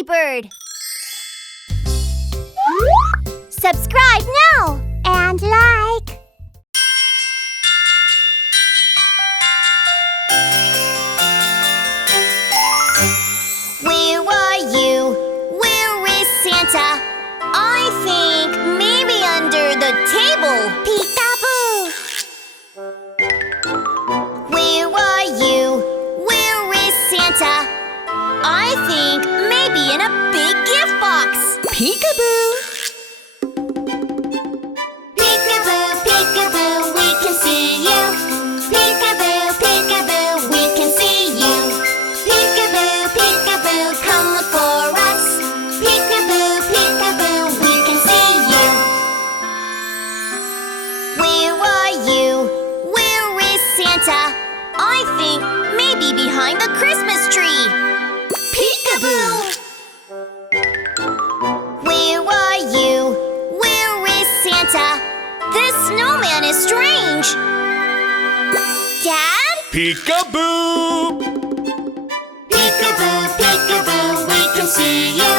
OwlyBird. Subscribe now and like. Where are you? Where is Santa? I think maybe under the table. Peekaboo! Where are you? Where is Santa? I think maybe in a big gift box. Peekaboo! Peekaboo, peekaboo, we can see you. Peekaboo, peekaboo, we can see you. Peekaboo, peekaboo, come look for us. Peekaboo, peekaboo, we can see you. Where are you? Where is Santa? I think maybe behind the Christmas tree. Peekaboo! Where are you? Where is Santa? This snowman is strange. Dad? Peekaboo! Peekaboo, peekaboo, we can see you.